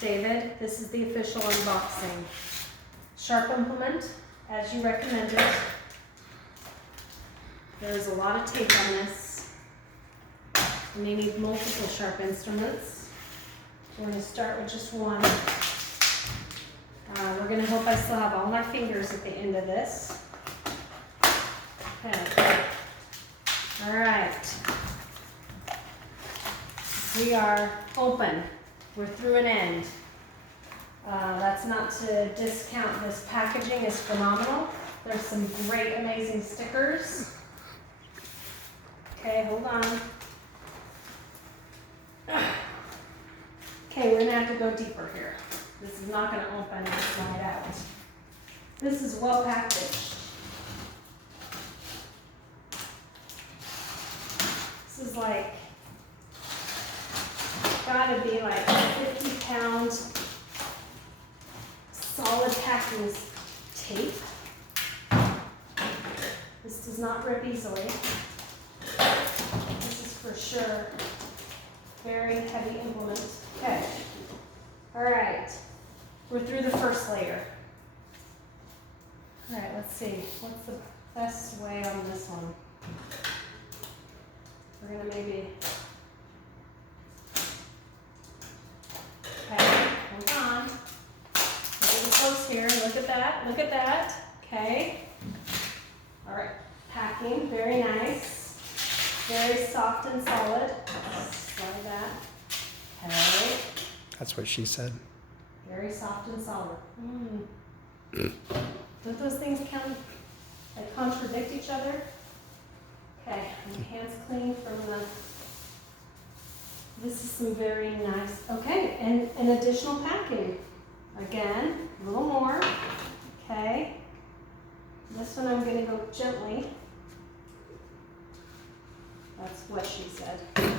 David, this is the official unboxing. Sharp implement, as you recommended. There's a lot of tape on this. You may need multiple sharp instruments. We're going to start with just one. We're going to hope I still have all my fingers at the end of this. Okay. All right. We are open. We're through an end. That's not to discount this packaging is phenomenal. There's some great, amazing stickers. Okay, hold on. Okay, we're gonna have to go deeper here. This is not gonna open and slide out. This is well packaged. This is like, gotta be like 50-pound solid packing tape. This does not rip easily. This is for sure very heavy implement. Okay. All right. We're through the first layer. All right, let's see. What's the best way on this one? We're gonna maybe, okay, hold on. We're getting close here. Look at that. Look at that. Okay. All right. Packing. Very nice. Very soft and solid. Slide that. Okay. That's what she said. Very soft and solid. Don't those things like contradict each other? Okay, my hands clean from the, this is some very nice, okay, and an additional packing. Again, a little more, okay. This one I'm gonna go gently. That's what she said. Okay,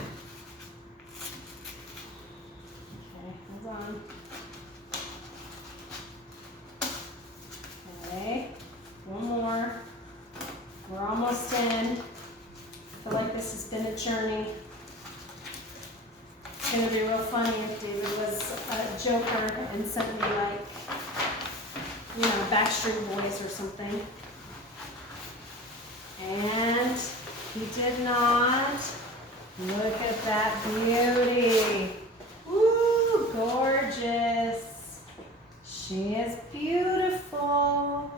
hold on. Okay, one more. We're almost in. I feel like this has been a journey. It's gonna be real funny if David was a joker and sent me like, you know, Backstreet Boys or something. And he did not. Look at that beauty. Woo, gorgeous. She is beautiful.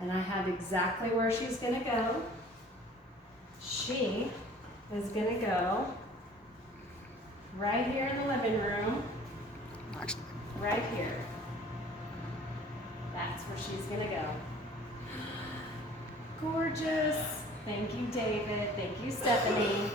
And I have exactly where she's gonna go. She is gonna go right here in the living room. Actually. Right here. That's where she's gonna go. Gorgeous. Thank you, David. Thank you, Stephanie.